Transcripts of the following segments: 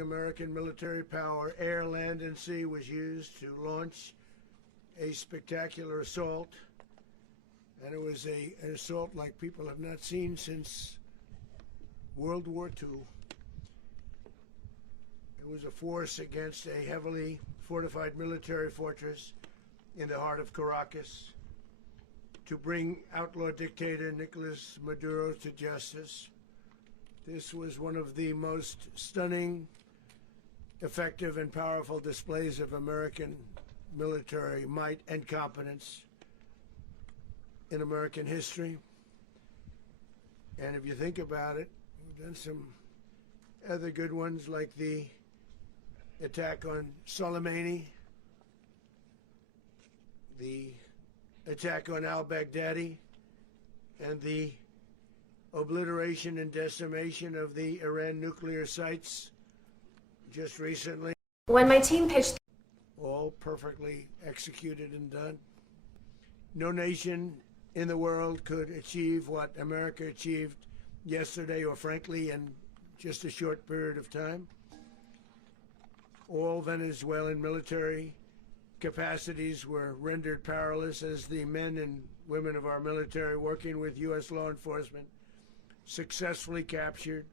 American military power, air, land, and sea, was used to launch a spectacular assault. And it was an assault like people have not seen since World War II. It was a force against a heavily fortified military fortress in the heart of Caracas to bring outlaw dictator Nicolas Maduro to justice. This was one of the most stunning, effective, and powerful displays of American military might and competence in American history. And if you think about it, we've done some other good ones, like the attack on Soleimani, the attack on al-Baghdadi, and the obliteration and decimation of the Iran nuclear sites just recently. When my team pitched, all perfectly executed and done. No nation in the world could achieve what America achieved yesterday, or frankly in just a short period of time. All Venezuelan military capacities were rendered powerless as the men and women of our military, working with U.S. law enforcement, successfully captured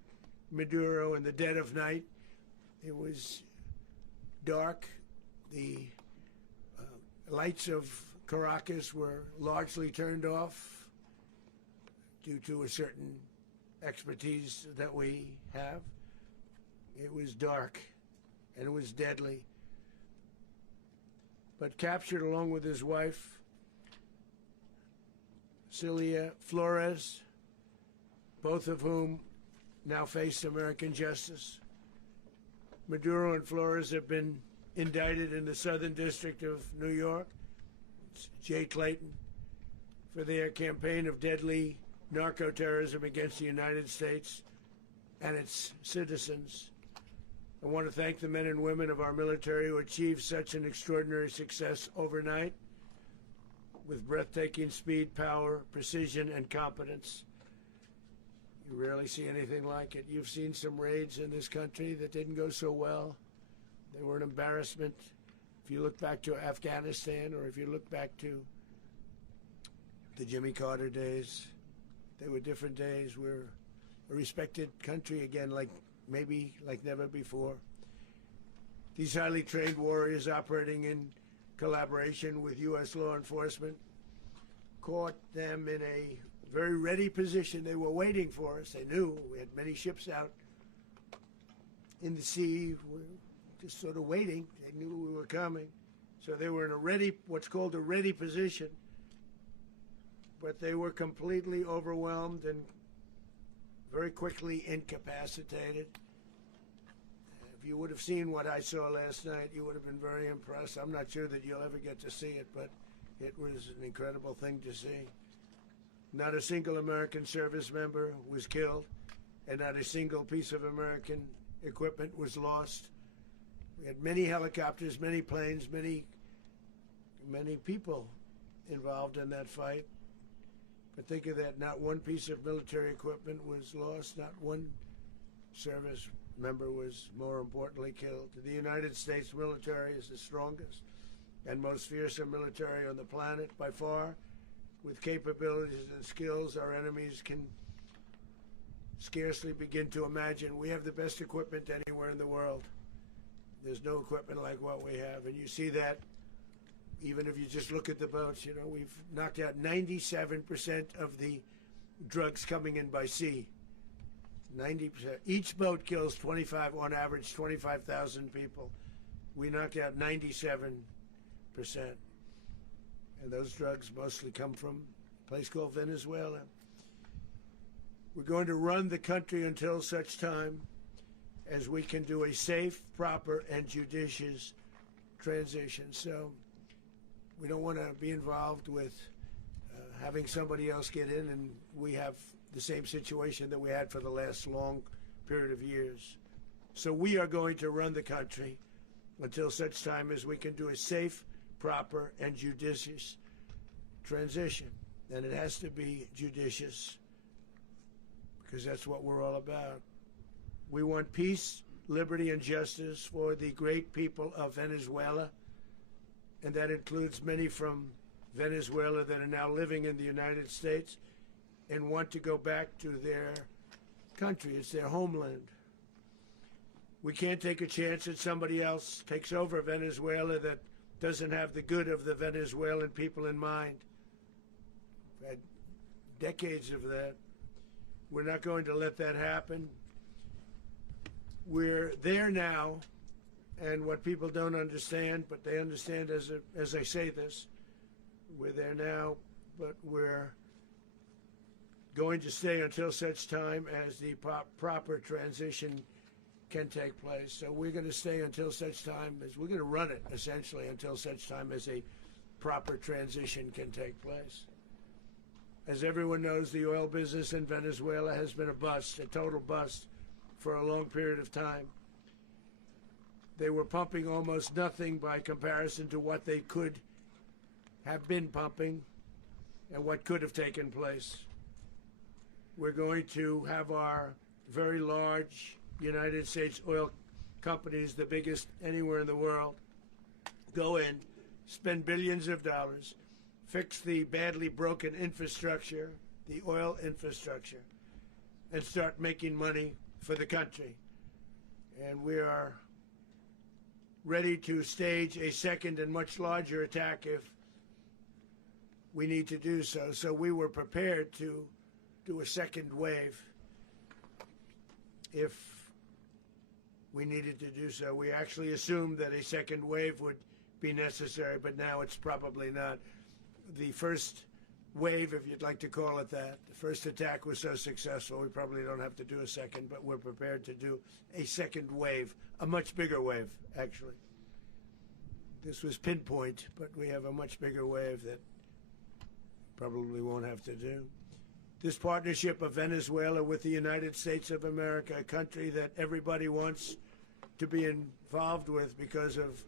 Maduro in the dead of night. It was dark. The lights of Caracas were largely turned off due to a certain expertise that we have. It was dark and it was deadly. But captured along with his wife, Celia Flores, both of whom now face American justice. Maduro and Flores have been indicted in the Southern District of New York, Jay Clayton, for their campaign of deadly narco-terrorism against the United States and its citizens. I want to thank the men and women of our military who achieved such an extraordinary success overnight with breathtaking speed, power, precision, and competence. You rarely see anything like it. You've seen some raids in this country that didn't go so well. They were an embarrassment. If you look back to Afghanistan, or if you look back to the Jimmy Carter days, they were different days. We're a respected country again, maybe like never before. These highly trained warriors, operating in collaboration with U.S. law enforcement, caught them in a very ready position. They were waiting for us. They knew we had many ships out in the sea, just sort of waiting. They knew we were coming. So they were in a ready, what's called a ready position. But they were completely overwhelmed and very quickly incapacitated. If you would have seen what I saw last night, you would have been very impressed. I'm not sure that you'll ever get to see it, but it was an incredible thing to see. Not a single American service member was killed, and not a single piece of American equipment was lost. We had many helicopters, many planes, many people involved in that fight. But think of that, not one piece of military equipment was lost, not one service member was, more importantly, killed. The United States military is the strongest and most fearsome military on the planet by far, with capabilities and skills our enemies can scarcely begin to imagine. We have the best equipment anywhere in the world. There's no equipment like what we have, and you see that even if you just look at the boats. You know, we've knocked out 97% of the drugs coming in by sea. 90%. Each boat kills on average 25,000 people. We knocked out 97%. And those drugs mostly come from a place called Venezuela. We're going to run the country until such time as we can do a safe, proper, and judicious transition. So we don't want to be involved with having somebody else get in, and we have the same situation that we had for the last long period of years. So we are going to run the country until such time as we can do a safe, proper, and judicious transition. And it has to be judicious, because that's what we're all about. We want peace liberty and justice for the great people of Venezuela, and that includes many from Venezuela that are now living in the United States and want to go back to their country. It's their homeland. We can't take a chance that somebody else takes over Venezuela that doesn't have the good of the Venezuelan people in mind. We've had decades of that. We're not going to let that happen. We're there now, and what people don't understand, but they understand as I say this, we're there now, but we're going to stay until such time as the proper transition can take place. So we're going to stay until such time as we're going to run it, essentially, until such time as a proper transition can take place. As everyone knows, the oil business in Venezuela has been a bust, a total bust, for a long period of time. They were pumping almost nothing by comparison to what they could have been pumping and what could have taken place. We're going to have our very large United States oil companies, the biggest anywhere in the world, go in, spend billions of dollars, fix the badly broken infrastructure, the oil infrastructure, and start making money for the country. And we are ready to stage a second and much larger attack if we need to do so. So we were prepared to do a second wave if we needed to do so. We actually assumed that a second wave would be necessary, but now it's probably not. The first wave, if you'd like to call it that, the first attack was so successful, we probably don't have to do a second, but we're prepared to do a second wave, a much bigger wave, actually. This was pinpoint, but we have a much bigger wave that probably won't have to do. This partnership of Venezuela with the United States of America, a country that everybody wants to be involved with because of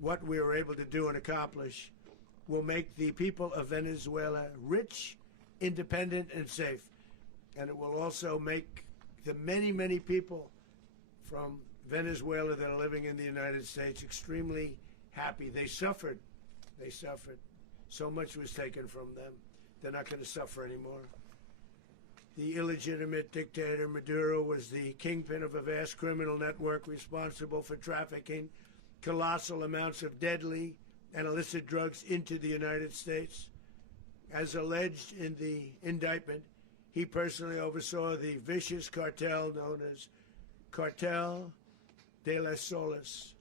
what we were able to do and accomplish, will make the people of Venezuela rich, independent, and safe. And it will also make the many, many people from Venezuela that are living in the United States extremely happy. They suffered. They suffered. So much was taken from them. They're not going to suffer anymore. The illegitimate dictator Maduro was the kingpin of a vast criminal network responsible for trafficking colossal amounts of deadly and illicit drugs into the United States. As alleged in the indictment, he personally oversaw the vicious cartel known as Cartel de las Solas,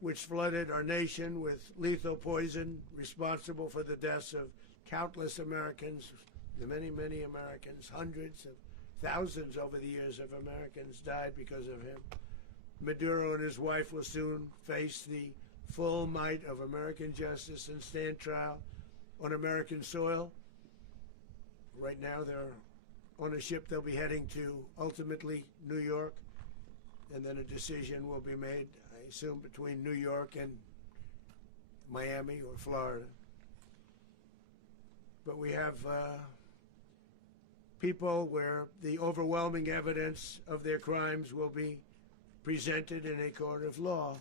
which flooded our nation with lethal poison, responsible for the deaths of countless Americans, the many, many Americans. Hundreds of thousands over the years of Americans died because of him. Maduro and his wife will soon face the full might of American justice and stand trial on American soil. Right now they're on a ship. They'll be heading to ultimately New York, and then a decision will be made, I assume, between New York and Miami or Florida. But we have people where the overwhelming evidence of their crimes will be presented in a court of law.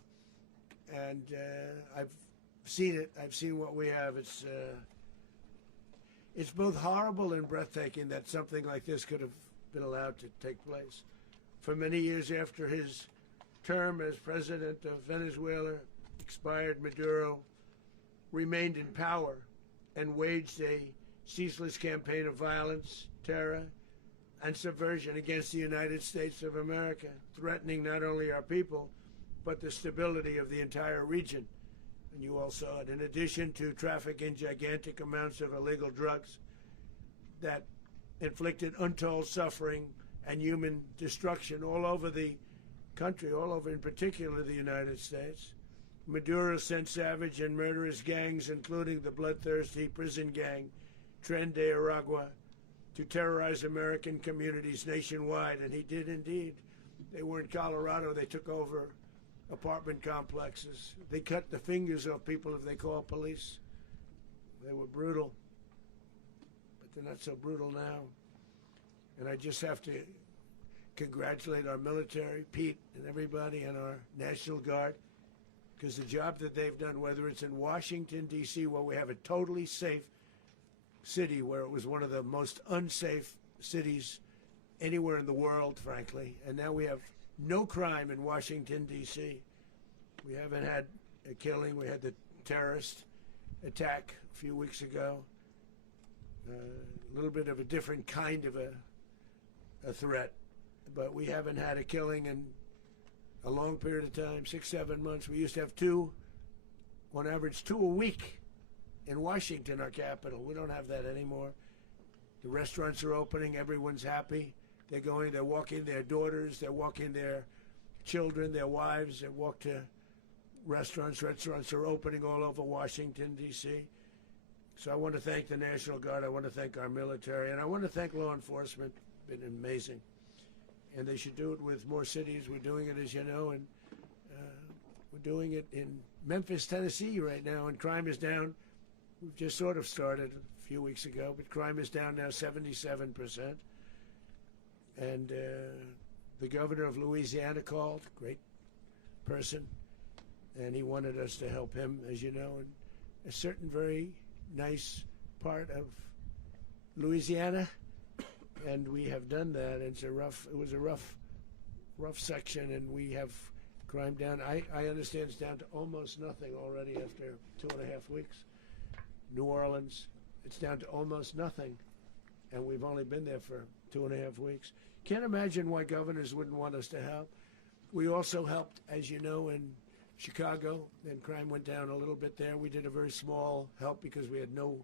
And I've seen it. I've seen what we have. It's both horrible and breathtaking that something like this could have been allowed to take place. For many years after his term as president of Venezuela expired, Maduro remained in power and waged a ceaseless campaign of violence, terror, and subversion against the United States of America, threatening not only our people, but the stability of the entire region. And you all saw it. In addition to trafficking gigantic amounts of illegal drugs that inflicted untold suffering and human destruction all over the country, all over in particular the United States, Maduro sent savage and murderous gangs, including the bloodthirsty prison gang, Tren de Aragua, to terrorize American communities nationwide. And he did indeed. They were in Colorado. They took over apartment complexes. They cut the fingers off people if they call police. They were brutal, but they're not so brutal now. And I just have to congratulate our military, Pete and everybody, and our National Guard, because the job that they've done, whether it's in Washington, D.C., where we have a totally safe city, where it was one of the most unsafe cities anywhere in the world, frankly, and now we have no crime in Washington, D.C. We haven't had a killing. We had the terrorist attack a few weeks ago. A little bit of a different kind of a threat, but we haven't had a killing in a long period of time, 6-7 months. We used to have two, on average, 2 a week in Washington, our capital. We don't have that anymore. The restaurants are opening. Everyone's happy. They're going, they're walking their daughters, they're walking their children, their wives. They walk to restaurants. Restaurants are opening all over Washington, D.C. So I want to thank the National Guard. I want to thank our military. And I want to thank law enforcement. It's been amazing. And they should do it with more cities. We're doing it, as you know, and we're doing it in Memphis, Tennessee right now, and crime is down. We've just sort of started a few weeks ago, but crime is down now 77%. And the governor of Louisiana called, great person, and he wanted us to help him, as you know, in a certain very nice part of Louisiana, and we have done that. It was a rough section, and we have crime down. I understand it's down to almost nothing already after 2.5 weeks. New Orleans, it's down to almost nothing, and we've only been there for 2.5 weeks. Can't imagine why governors wouldn't want us to help. We also helped, as you know, in Chicago, and crime went down a little bit there. We did a very small help because we had no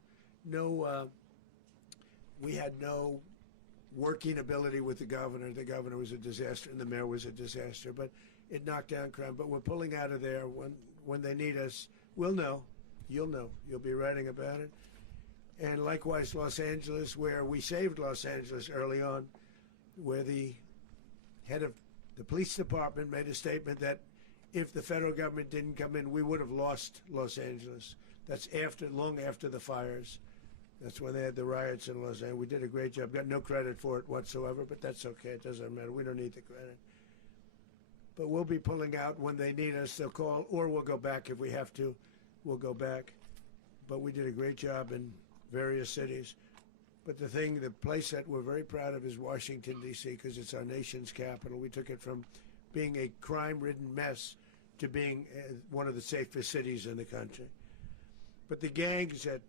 working ability with the governor. The governor was a disaster, and the mayor was a disaster. But it knocked down crime. But we're pulling out of there. When they need us, we'll know. You'll know. You'll be writing about it. And likewise, Los Angeles, where we saved Los Angeles early on, where the head of the police department made a statement that if the federal government didn't come in, we would have lost Los Angeles. That's long after the fires. That's when they had the riots in Los Angeles. We did a great job. Got no credit for it whatsoever, but that's okay. It doesn't matter. We don't need the credit. But we'll be pulling out when they need us. They'll call, or we'll go back if we have to. We'll go back. But we did a great job in various cities. But the place that we're very proud of is Washington, D.C., because it's our nation's capital. We took it from being a crime-ridden mess to being one of the safest cities in the country. But the gangs that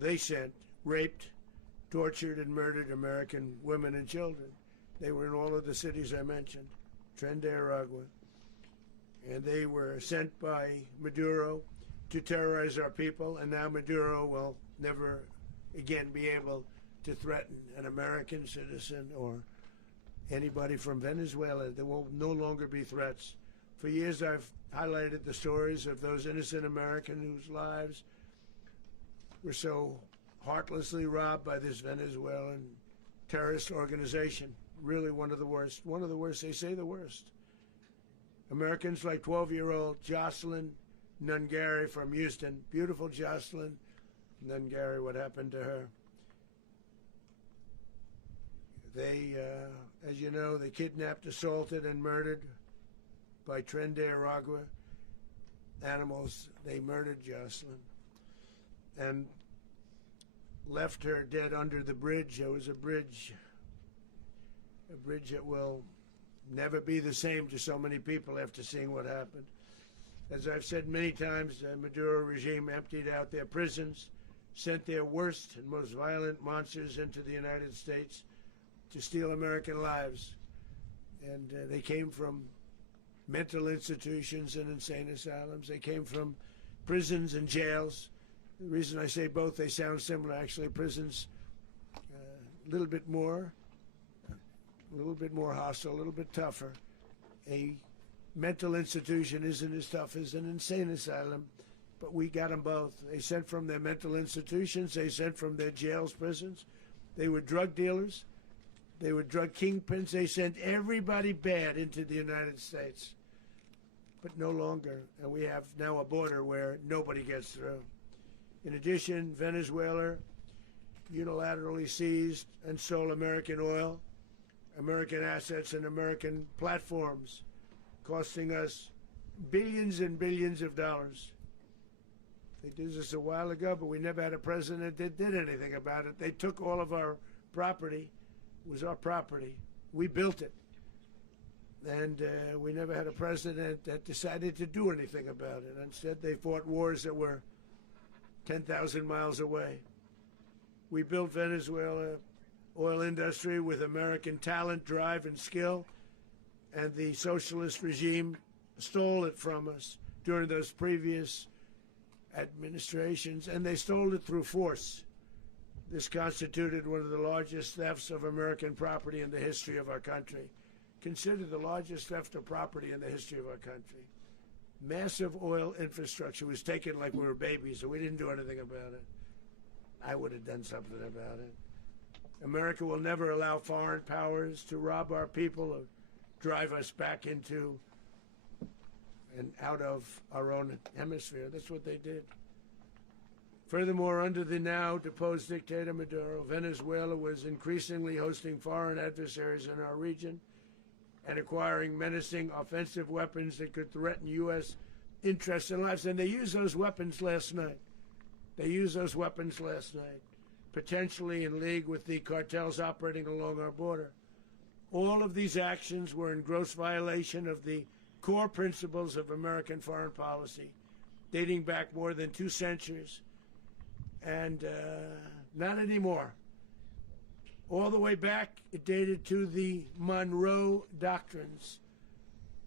they sent raped, tortured, and murdered American women and children. They were in all of the cities I mentioned, Tren de Aragua. And they were sent by Maduro to terrorize our people, and now Maduro will never again be able to threaten an American citizen or anybody from Venezuela. There will no longer be threats. For years I've highlighted the stories of those innocent Americans whose lives were so heartlessly robbed by this Venezuelan terrorist organization. Really one of the worst. One of the worst, they say the worst. Americans like 12-year-old Jocelyn Nungary from Houston. Beautiful Jocelyn Nungary, what happened to her? They, as you know, they kidnapped, assaulted, and murdered by Tren de Aragua animals. They murdered Jocelyn and left her dead under the bridge. There was a bridge that will never be the same to so many people after seeing what happened. As I've said many times, the Maduro regime emptied out their prisons, sent their worst and most violent monsters into the United States to steal American lives. And they came from mental institutions and insane asylums. They came from prisons and jails. The reason I say both, they sound similar. Actually, prisons a little bit more hostile, a little bit tougher. A mental institution isn't as tough as an insane asylum, but we got them both. They sent from their mental institutions. They sent from their jails, prisons. They were drug dealers. They were drug kingpins. They sent everybody bad into the United States, but no longer. And we have now a border where nobody gets through. In addition, Venezuela unilaterally seized and sold American oil American assets and American platforms, costing us billions and billions of dollars. They did this a while ago, but we never had a president that did anything about it. They took all of our property. It was our property. We built it. And we never had a president that decided to do anything about it. Instead, they fought wars that were 10,000 miles away. We built Venezuela oil industry with American talent, drive, and skill, and the socialist regime stole it from us during those previous administrations, and they stole it through force. This constituted one of the largest thefts of American property in the history of our country. Considered the largest theft of property in the history of our country. Massive oil infrastructure was taken like we were babies, and we didn't do anything about it. I would have done something about it. America will never allow foreign powers to rob our people or drive us back into and out of our own hemisphere. That's what they did. Furthermore, under the now deposed dictator Maduro, Venezuela was increasingly hosting foreign adversaries in our region and acquiring menacing offensive weapons that could threaten U.S. interests and lives. And they used those weapons last night. Potentially in league with the cartels operating along our border. All of these actions were in gross violation of the core principles of American foreign policy, dating back more than 2 centuries, and not anymore. All the way back, it dated to the Monroe Doctrines,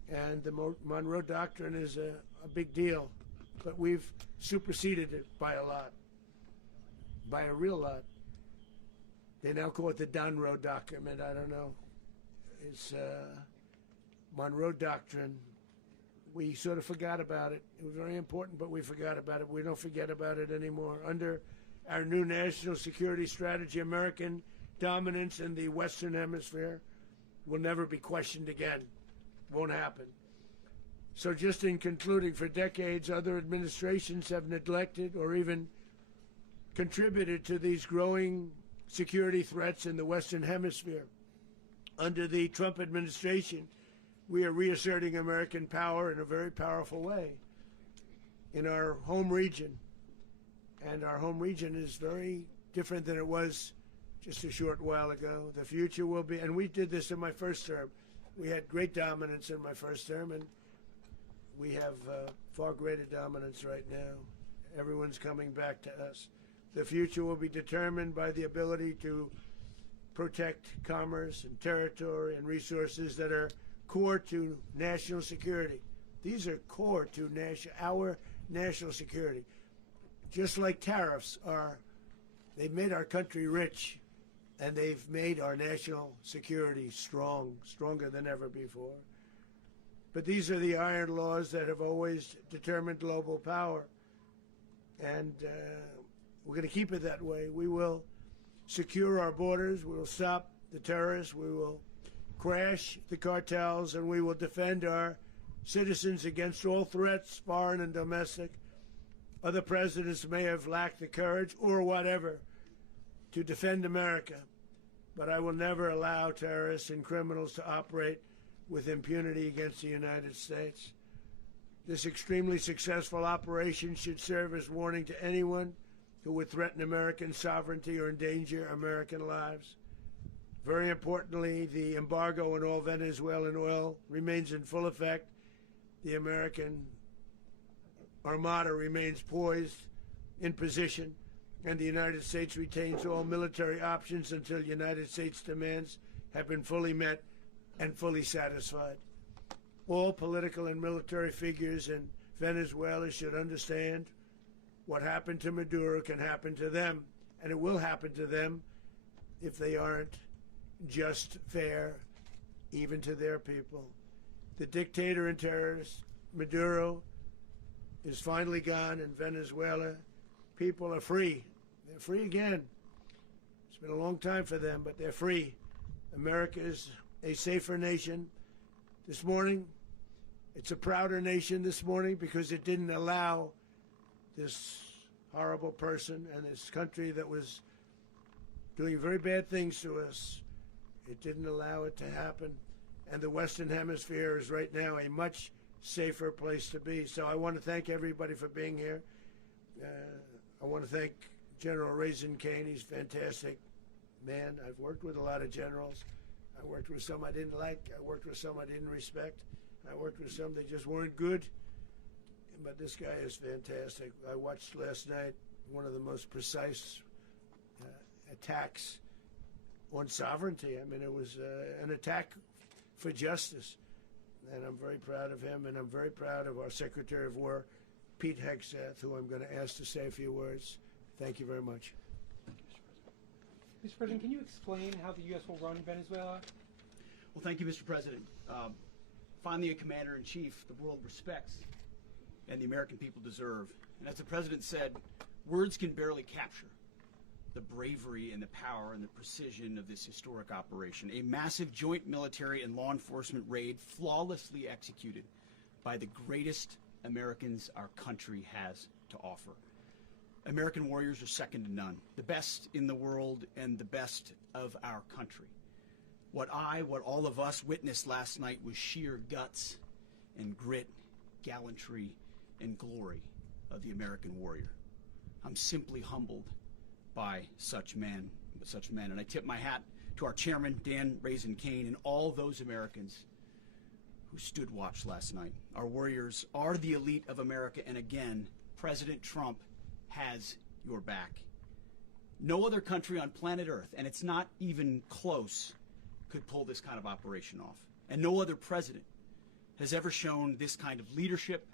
and the Monroe Doctrine is a big deal, but we've superseded it by a lot, by a real lot. They now call it the Monroe Document. I don't know. It's Monroe Doctrine. We sort of forgot about it. It was very important, but we forgot about it. We don't forget about it anymore. Under our new national security strategy, American dominance in the Western Hemisphere will never be questioned again. Won't happen. So just in concluding, for decades, other administrations have neglected or even contributed to these growing security threats in the Western Hemisphere. Under the Trump administration, we are reasserting American power in a very powerful way in our home region. And our home region is very different than it was just a short while ago. The future will be, and we did this in my first term. We had great dominance in my first term, and we have far greater dominance right now. Everyone's coming back to us. The future will be determined by the ability to protect commerce and territory and resources that are core to national security. These are core to our national security. Just like tariffs are, they've made our country rich, and they've made our national security stronger than ever before. But these are the iron laws that have always determined global power, and we're going to keep it that way. We will secure our borders, we will stop the terrorists, we will crash the cartels, and we will defend our citizens against all threats, foreign and domestic. Other presidents may have lacked the courage or whatever to defend America, but I will never allow terrorists and criminals to operate with impunity against the United States. This extremely successful operation should serve as warning to anyone who would threaten American sovereignty or endanger American lives. Very importantly, the embargo on all Venezuelan oil remains in full effect. The American Armada remains poised in position, and the United States retains all military options until United States demands have been fully met and fully satisfied. All political and military figures in Venezuela should understand what happened to Maduro can happen to them, and it will happen to them if they aren't just, fair, even to their people. The dictator and terrorist, Maduro, is finally gone in Venezuela. People are free. They're free again. It's been a long time for them, but they're free. America is a safer nation this morning. It's a prouder nation this morning because it didn't allow this horrible person and this country that was doing very bad things to us It didn't allow it to happen. And the Western Hemisphere is right now a much safer place to be. So I want to thank everybody for being here. I want to thank General Raisin Kane. He's a fantastic man. I've worked with a lot of generals. I worked with some I didn't like. I worked with some I didn't respect. I worked with some that just weren't good. But this guy is fantastic. I watched last night one of the most precise attacks on sovereignty. I mean, it was an attack for justice. And I'm very proud of him, and I'm very proud of our Secretary of War, Pete Hegseth, who I'm going to ask to say a few words. Thank you very much. Mr. President, can you explain how the U.S. will run Venezuela? Well, thank you, Mr. President. Finally, a commander-in-chief the world respects and the American people deserve. And as the President said, words can barely capture the bravery and the power and the precision of this historic operation. A massive joint military and law enforcement raid flawlessly executed by the greatest Americans our country has to offer. American warriors are second to none, the best in the world and the best of our country. What all of us witnessed last night was sheer guts and grit, gallantry, and glory of the American warrior. I'm simply humbled by such men, and I tip my hat to our chairman, Dan Raisin Kane, and all those Americans who stood watch last night. Our warriors are the elite of America, and again, President Trump has your back. No other country on planet Earth, and it's not even close, could pull this kind of operation off. And no other president has ever shown this kind of leadership,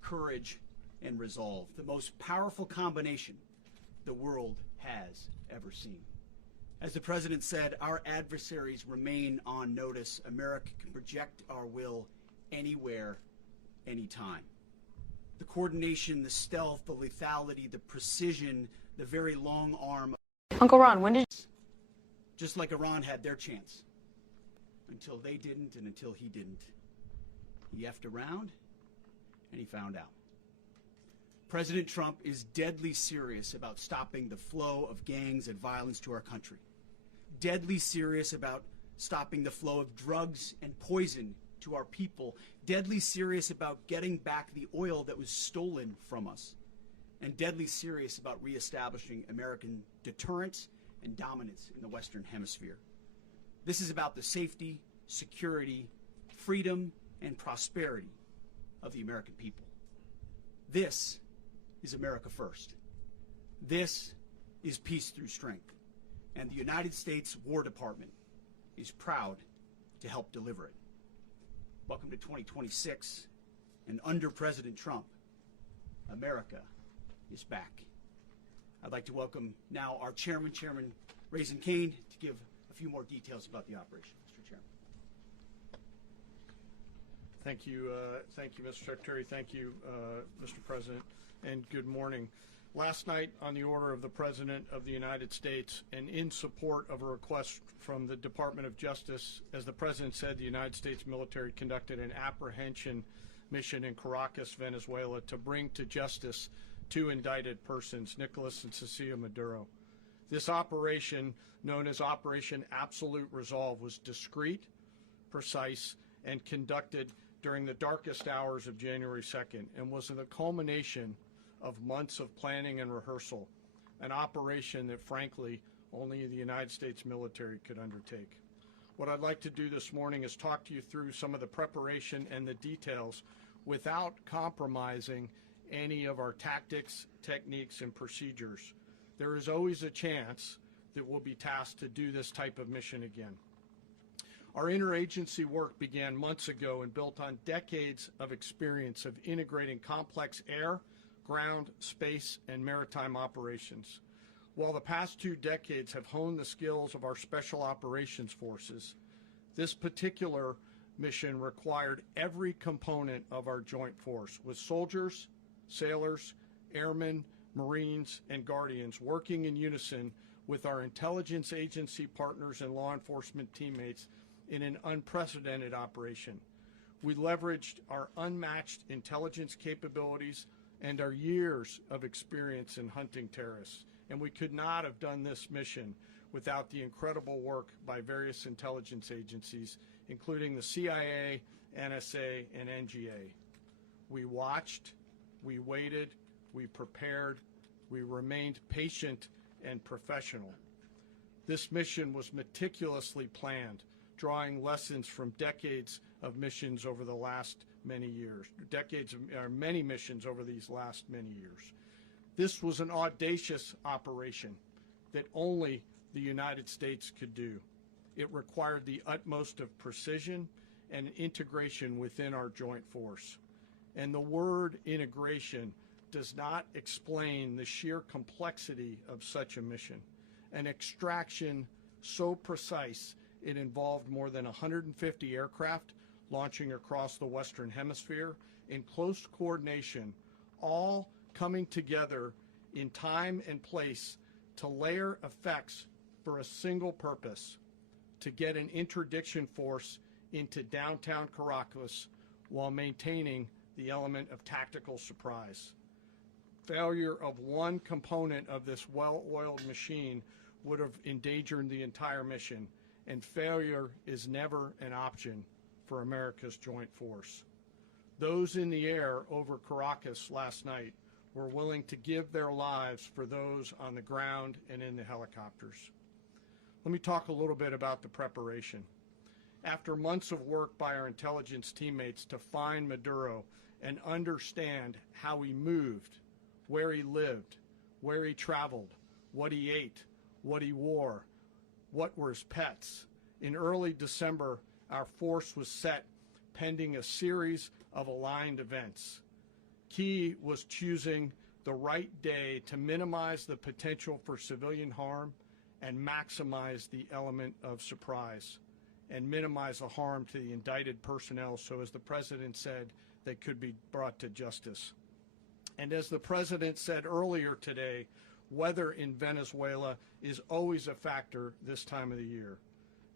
courage, and resolve. The most powerful combination the world has ever seen. As the President said, our adversaries remain on notice. America can project our will anywhere, anytime. The coordination, the stealth, the lethality, the precision, the very long arm. Uncle Ron, when did... Just like Iran had their chance. Until they didn't and until he didn't. He effed around and he found out. President Trump is deadly serious about stopping the flow of gangs and violence to our country. Deadly serious about stopping the flow of drugs and poison to our people. Deadly serious about getting back the oil that was stolen from us. And deadly serious about reestablishing American deterrence and dominance in the Western Hemisphere. This is about the safety, security, freedom, and prosperity of the American people. This is America first. This is peace through strength. And the United States War Department is proud to help deliver it. Welcome to 2026, and under President Trump, America is back. I'd like to welcome now our chairman, Chairman Raisin Kane, to give a few more details about the operation. Mr. Chairman. Thank you, Mr. Secretary. Thank you, Mr. President, and good morning. Last night, on the order of the President of the United States and in support of a request from the Department of Justice, as the President said, the United States military conducted an apprehension mission in Caracas, Venezuela, to bring to justice two indicted persons, Nicolas and Cecilia Maduro. This operation, known as Operation Absolute Resolve, was discreet, precise, and conducted during the darkest hours of January 2nd and was the culmination of months of planning and rehearsal, an operation that, frankly, only the United States military could undertake. What I'd like to do this morning is talk to you through some of the preparation and the details without compromising any of our tactics, techniques, and procedures. There is always a chance that we'll be tasked to do this type of mission again. Our interagency work began months ago and built on decades of experience of integrating complex air, ground, space, and maritime operations. While the past 2 decades have honed the skills of our special operations forces, this particular mission required every component of our joint force, with soldiers, sailors, airmen, Marines, and Guardians working in unison with our intelligence agency partners and law enforcement teammates in an unprecedented operation. We leveraged our unmatched intelligence capabilities and our years of experience in hunting terrorists, and we could not have done this mission without the incredible work by various intelligence agencies, including the CIA, NSA, and NGA. We watched, we waited, we prepared, we remained patient and professional. This mission was meticulously planned, drawing lessons from decades of missions over the last many years, many missions over these last many years. This was an audacious operation that only the United States could do. It required the utmost of precision and integration within our joint force. And the word integration does not explain the sheer complexity of such a mission. An extraction so precise it involved more than 150 aircraft launching across the Western Hemisphere in close coordination, all coming together in time and place to layer effects for a single purpose: to get an interdiction force into downtown Caracas while maintaining the element of tactical surprise. Failure of one component of this well-oiled machine would have endangered the entire mission, and failure is never an option for America's joint force. Those in the air over Caracas last night were willing to give their lives for those on the ground and in the helicopters. Let me talk a little bit about the preparation. After months of work by our intelligence teammates to find Maduro and understand how he moved, where he lived, where he traveled, what he ate, what he wore, what were his pets, in early December, our force was set pending a series of aligned events. Key was choosing the right day to minimize the potential for civilian harm and maximize the element of surprise, and minimize the harm to the indicted personnel, so as the President said, they could be brought to justice. And as the President said earlier today, weather in Venezuela is always a factor this time of the year.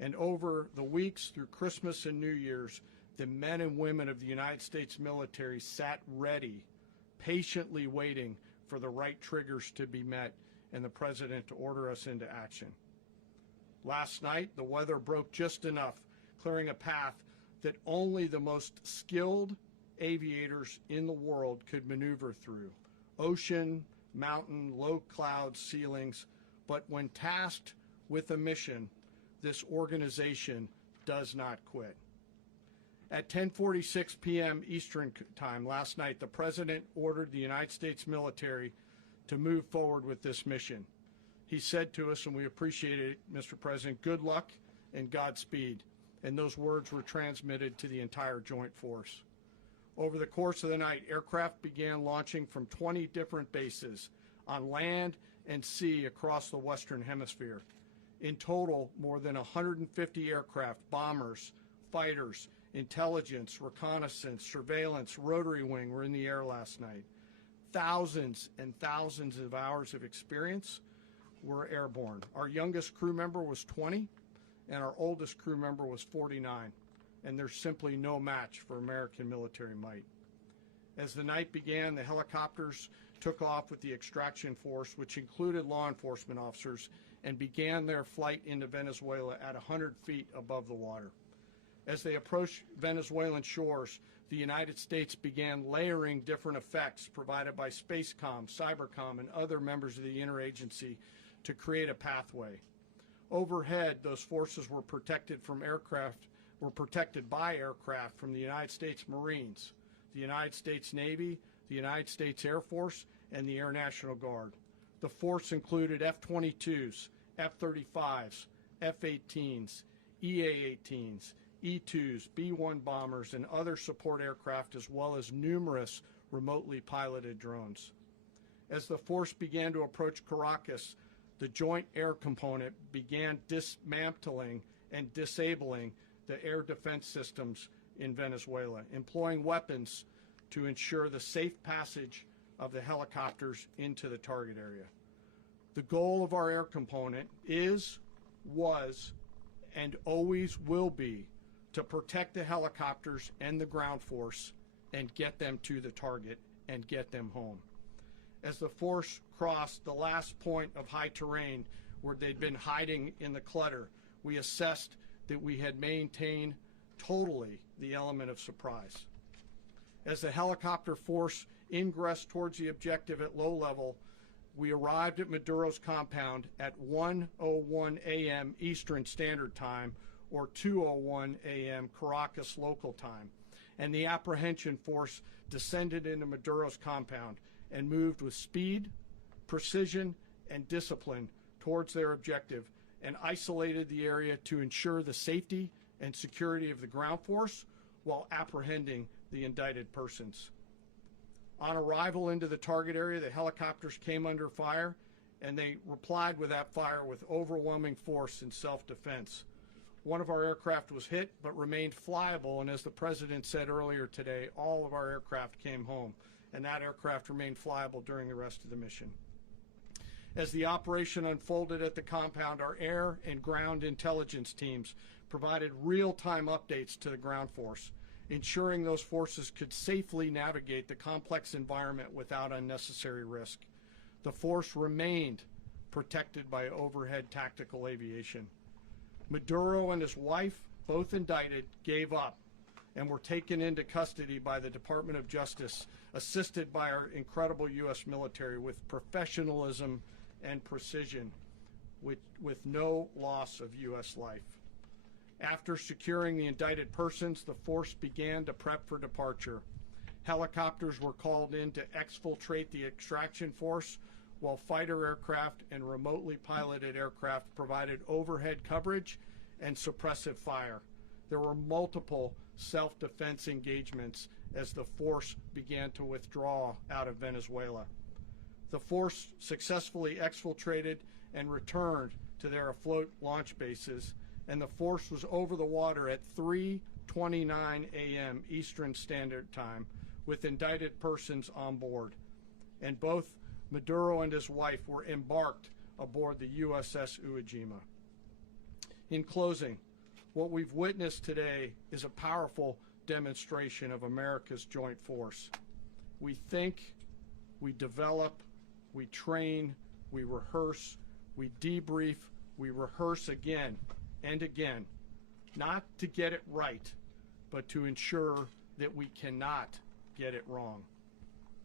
And over the weeks through Christmas and New Year's, the men and women of the United States military sat ready, patiently waiting for the right triggers to be met and the President to order us into action. Last night, the weather broke just enough, clearing a path that only the most skilled aviators in the world could maneuver through. Ocean, mountain, low cloud ceilings, but when tasked with a mission, this organization does not quit. At 10:46 p.m. Eastern Time last night, the President ordered the United States military to move forward with this mission. He said to us, and we appreciate it, Mr. President, good luck and Godspeed. And those words were transmitted to the entire joint force. Over the course of the night, aircraft began launching from 20 different bases on land and sea across the Western Hemisphere. In total, more than 150 aircraft, bombers, fighters, intelligence, reconnaissance, surveillance, rotary wing were in the air last night. Thousands and thousands of hours of experience were airborne. Our youngest crew member was 20, and our oldest crew member was 49, and there's simply no match for American military might. As the night began, the helicopters took off with the extraction force, which included law enforcement officers, and began their flight into Venezuela at 100 feet above the water. As they approached Venezuelan shores, the United States began layering different effects provided by Spacecom, Cybercom, and other members of the interagency to create a pathway. Overhead, those forces were protected by aircraft from the United States Marines, the United States Navy, the United States Air Force, and the Air National Guard. The force included F-22s, F-35s, F-18s, EA-18s, E-2s, B-1 bombers, and other support aircraft, as well as numerous remotely piloted drones. As the force began to approach Caracas, the Joint Air Component began dismantling and disabling the air defense systems in Venezuela, employing weapons to ensure the safe passage of the helicopters into the target area. The goal of our air component is, was, and always will be to protect the helicopters and the ground force and get them to the target and get them home. As the force crossed the last point of high terrain, where they'd been hiding in the clutter, we assessed that we had maintained totally the element of surprise. As the helicopter force ingressed towards the objective at low level, we arrived at Maduro's compound at 1:01 a.m. Eastern Standard Time, or 2:01 a.m. Caracas local time, and the apprehension force descended into Maduro's compound and moved with speed, precision, and discipline towards their objective, and isolated the area to ensure the safety and security of the ground force while apprehending the indicted persons. On arrival into the target area, the helicopters came under fire, and they replied with that fire with overwhelming force in self-defense. One of our aircraft was hit but remained flyable, and as the President said earlier today, all of our aircraft came home, and that aircraft remained flyable during the rest of the mission. As the operation unfolded at the compound, our air and ground intelligence teams provided real-time updates to the ground force, ensuring those forces could safely navigate the complex environment without unnecessary risk. The force remained protected by overhead tactical aviation. Maduro and his wife, both indicted, gave up and were taken into custody by the Department of Justice, assisted by our incredible U.S. military with professionalism and precision, with no loss of U.S. life. After securing the indicted persons, the force began to prep for departure. Helicopters were called in to exfiltrate the extraction force, while fighter aircraft and remotely piloted aircraft provided overhead coverage and suppressive fire. There were multiple self-defense engagements as the force began to withdraw out of Venezuela. The force successfully exfiltrated and returned to their afloat launch bases, and the force was over the water at 3:29 a.m. Eastern Standard Time with indicted persons on board. And both Maduro and his wife were embarked aboard the USS Uejima. In closing, what we've witnessed today is a powerful demonstration of America's joint force. We think, we develop, we train, we rehearse, we debrief, we rehearse again and again, not to get it right, but to ensure that we cannot get it wrong.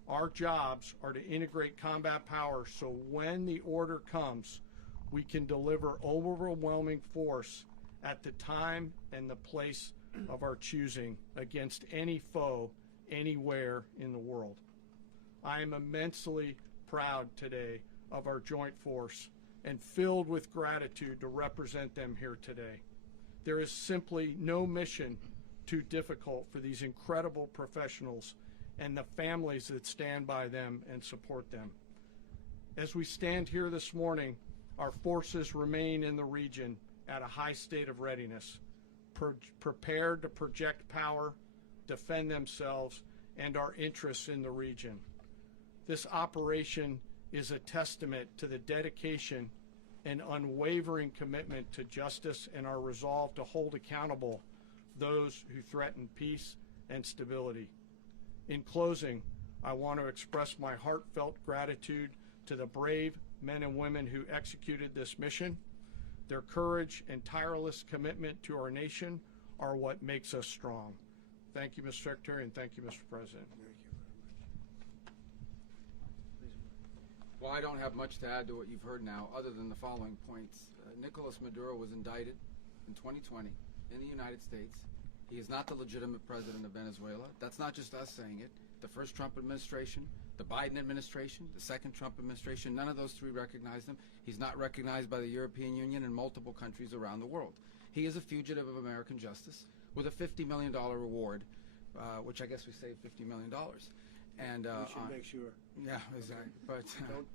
Our jobs are to integrate combat power so when the order comes, we can deliver overwhelming force at the time and the place of our choosing against any foe anywhere in the world. I am immensely proud today of our joint force and filled with gratitude to represent them here today. There is simply no mission too difficult for these incredible professionals and the families that stand by them and support them. As we stand here this morning, our forces remain in the region at a high state of readiness, prepared to project power, defend themselves, and our interests in the region. This operation is a testament to the dedication and unwavering commitment to justice and our resolve to hold accountable those who threaten peace and stability. In closing, I want to express my heartfelt gratitude to the brave men and women who executed this mission. Their courage and tireless commitment to our nation are what makes us strong. Thank you, Mr. Secretary, and thank you, Mr. President. Well, I don't have much to add to what you've heard now, other than the following points. Nicolas Maduro was indicted in 2020 in the United States. He is not the legitimate president of Venezuela. That's not just us saying it. The first Trump administration, the Biden administration, the second Trump administration, none of those three recognized him. He's not recognized by the European Union and multiple countries around the world. He is a fugitive of American justice with a $50 million reward, which I guess we saved $50 million. And we should make sure. Yeah, exactly. But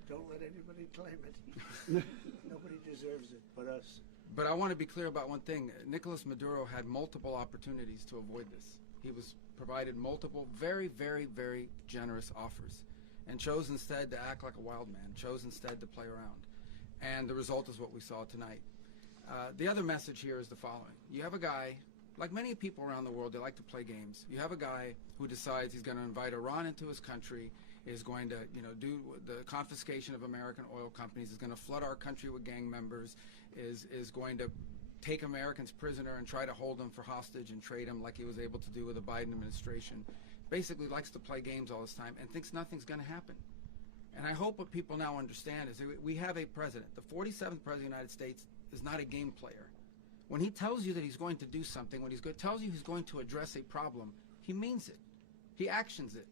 don't let anybody claim it. Nobody deserves it but us. But I want to be clear about one thing. Nicolas Maduro had multiple opportunities to avoid this. He was provided multiple very, very, very generous offers and chose instead to act like a wild man, chose instead to play around. And the result is what we saw tonight. The other message here is the following. You have a guy, like many people around the world, they like to play games. You have a guy who decides he's going to invite Iran into his country is going to, do the confiscation of American oil companies, is going to flood our country with gang members, is going to take Americans prisoner and try to hold them for hostage and trade them like he was able to do with the Biden administration. Basically likes to play games all this time and thinks nothing's going to happen. And I hope what people now understand is that we have a president. The 47th president of the United States is not a game player. When he tells you that he's going to do something, when tells you he's going to address a problem, he means it. He actions it.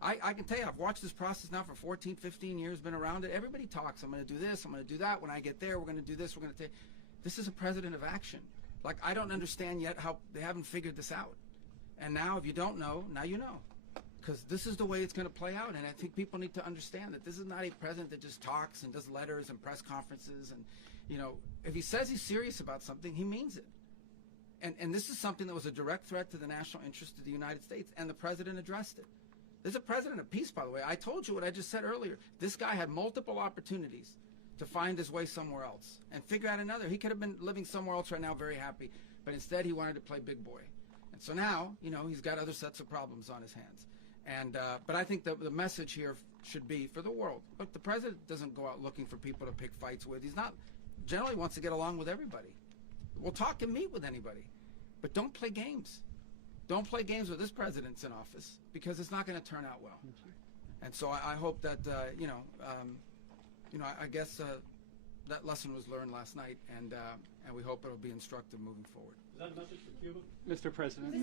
I can tell you, I've watched this process now for 14, 15 years, been around it. Everybody talks. I'm going to do this. I'm going to do that. When I get there, we're going to do this. We're going to take. This is a president of action. Like, I don't understand yet how they haven't figured this out. And now, if you don't know, now you know. Because this is the way it's going to play out. And I think people need to understand that this is not a president that just talks and does letters and press conferences. And, if he says he's serious about something, he means it. And this is something that was a direct threat to the national interest of the United States, and the president addressed it. There's a president of peace, by the way. I told you what I just said earlier. This guy had multiple opportunities to find his way somewhere else and figure out another. He could have been living somewhere else right now, very happy, but instead he wanted to play big boy. And so now, he's got other sets of problems on his hands. And but I think the message here should be for the world. Look, the president doesn't go out looking for people to pick fights with. He's not generally wants to get along with everybody. We'll talk and meet with anybody, but don't play games. Don't play games with this president's in office, because it's not going to turn out well. And so I hope that I guess that lesson was learned last night, and we hope it'll be instructive moving forward. Is that a message for Cuba? Mr. President.